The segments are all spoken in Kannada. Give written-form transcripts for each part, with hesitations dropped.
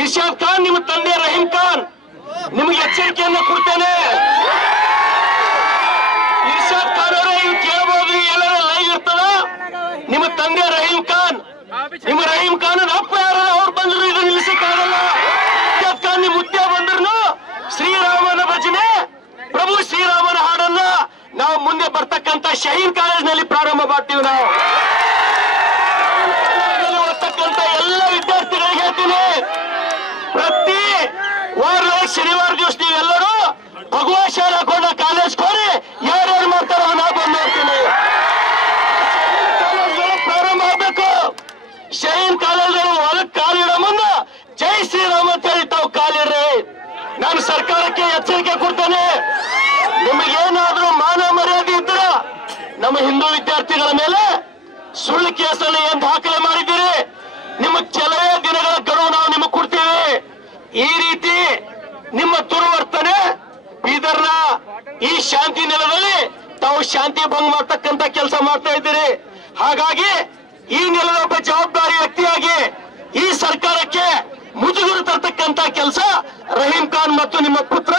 ಇರ್ಷಾದ್ ಖಾನ್ ನಿಮ್ಮ ತಂದೆ ರಹೀಂ ಖಾನ್ ನಿಮಗೆ ಎಚ್ಚರಿಕೆಯನ್ನು ಕೊಡ್ತೇನೆ. ಇರ್ಷಾದ್ ಖಾನ್ ಅವರೇ ಇವ್ ಕೇಳಬಹುದು, ಎಲ್ಲರ ಲೈವ್ ಇರ್ತದ. ನಿಮ್ಮ ತಂದೆ ರಹೀಂ ಖಾನ್, ನಿಮ್ಮ ರಹೀಂ ಖಾನ್ ಅಪ್ಪ ಯಾರ ಅವ್ರು ಬಂದ್ರು ಇದು ನಿಲ್ಲಿಸಕ್ಕಾಗಲ್ಲ. ಇರ್ಷಾದ್ ಖಾನ್ ನಿಮ್ ಮುದ್ದೆ ಬಂದ್ರು ಶ್ರೀರಾಮನ ಭಜನೆ, ಪ್ರಭು ಶ್ರೀರಾಮನ ಹಾಡನ್ನ ನಾವು ಮುಂದೆ ಬರ್ತಕ್ಕಂತ ಶಹೀನ್ ಕಾಲೇಜ್ನಲ್ಲಿ ಪ್ರಾರಂಭ ಮಾಡ್ತೀವಿ. ನಾವು ಓದ್ತಕ್ಕಂತ ಎಲ್ಲ ವಿದ್ಯಾರ್ಥಿಗಳಿಗೆ ಹೇಳ್ತೀನಿ, ಪ್ರತಿ ವಾರದಲ್ಲಿ ಶನಿವಾರ ದಿವಸ ನೀವೆಲ್ಲರೂ ಭಗವಾನ್ ಶಾಲೆ ಹಾಕೊಂಡ ಕಾಲೇಜ್ ಕೋರಿ ಯಾರ್ಯಾರು ಮಾಡ್ತಾರೋ ನಾವು ಬಂದು ನೋಡ್ತೀನಿ. ಪ್ರಾರಂಭ ಆಗ್ಬೇಕು. ಶಹೀನ್ ಕಾಲೇಜ್ಗಳು ಹೊಲಕ್ ಕಾಲಿಡ ಮುನ್ನ ಜೈ ಶ್ರೀರಾಮ್ ಅಂತ ಹೇಳಿ ತಾವು ಕಾಲಿಡ್ರಿ. ನಾನು ಸರ್ಕಾರಕ್ಕೆ ಎಚ್ಚರಿಕೆ ಕೊಡ್ತೇನೆ, ನಿಮಗೇನಾದ್ರೂ ಮಾನ ಮರ್ಯಾದೆ ಇದ್ರ ನಮ್ಮ ಹಿಂದೂ ವಿದ್ಯಾರ್ಥಿಗಳ ಮೇಲೆ ಸುಳ್ಳು ಕೇಸನ್ನು ಏನ್ ದಾಖಲೆ ಮಾಡಿದ್ದೀರಿ, ನಿಮಗೆ ಕೆಲವೇ ದಿನಗಳ ಗಡುವು ನಾವು ನಿಮಗೆ ಕೊಡ್ತೀವಿ. ಈ ರೀತಿ ನಿಮ್ಮ ದುರ್ವರ್ತನೆ ಬೀದರ್ನ ಈ ಶಾಂತಿ ನೆಲದಲ್ಲಿ ತಾವು ಶಾಂತಿ ಭಂಗ ಮಾಡ್ತಕ್ಕಂತ ಕೆಲಸ ಮಾಡ್ತಾ ಇದ್ದೀರಿ. ಹಾಗಾಗಿ ಈ ನೆಲದ ಒಬ್ಬ ಜವಾಬ್ದಾರಿ ವ್ಯಕ್ತಿಯಾಗಿ ಈ ಸರ್ಕಾರಕ್ಕೆ ಮುಜುಗರ ತರ್ತಕ್ಕಂತ ಕೆಲಸ ರಹೀಂ ಖಾನ್ ಮತ್ತು ನಿಮ್ಮ ಪುತ್ರ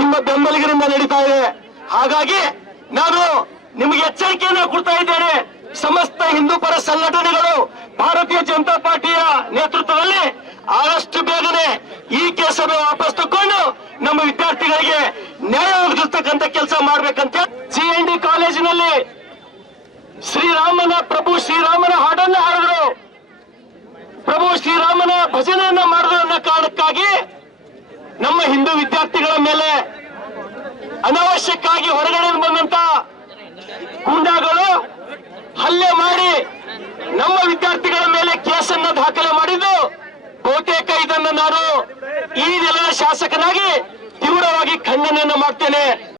ನಿಮ್ಮ ಬೆಂಬಲಿಗರಿಂದ ನಡೀತಾ ಇದೆ. ಹಾಗಾಗಿ ನಾನು ನಿಮಗೆ ಎಚ್ಚರಿಕೆಯನ್ನು ಕೊಡ್ತಾ ಇದ್ದೇನೆ. ಸಮಸ್ತ ಹಿಂದೂ ಪರ ಸಂಘಟನೆಗಳು ಭಾರತೀಯ ಜನತಾ ಪಾರ್ಟಿಯ ನೇತೃತ್ವದಲ್ಲಿ ಆದಷ್ಟು ಬೇಗನೆ ಈ ಕೇಸನ್ನು ವಾಪಸ್ ತಕೊಂಡು ನಮ್ಮ ವಿದ್ಯಾರ್ಥಿಗಳಿಗೆ ನ್ಯಾಯ ಒದಗಿಸ್ತಕ್ಕಂಥ ಕೆಲಸ ಮಾಡ್ಬೇಕಂತ CND ಕಾಲೇಜಿನಲ್ಲಿ ಪ್ರಭು ಶ್ರೀರಾಮನ ಹಾಡನ್ನ ಹಾಡಿದ್ರು, ಪ್ರಭು ಶ್ರೀರಾಮನ ಭಜನೆಯನ್ನ ಮಾಡಿದ್ರು ಅನ್ನೋ ಕಾರಣಕ್ಕಾಗಿ ನಮ್ಮ ಹಿಂದೂ ವಿದ್ಯಾರ್ಥಿಗಳ ಮೇಲೆ ಅನಾವಶ್ಯಕವಾಗಿ ಹೊರಗಡೆ ಬಂದಂತ ಗೂಂಡಾಗಳು ಹಲ್ಲೆ ಮಾಡಿ ನಮ್ಮ ವಿದ್ಯಾರ್ಥಿಗಳ ಮೇಲೆ ಕೇಸನ್ನ ದಾಖಲೆ ಮಾಡಿದ್ದು ಬಹುತೇಕ ಇದನ್ನು ನಾನು ಈ ನೆಲದ ಶಾಸಕನಾಗಿ ತೀವ್ರವಾಗಿ ಖಂಡನೆಯನ್ನು ಮಾಡ್ತೇನೆ.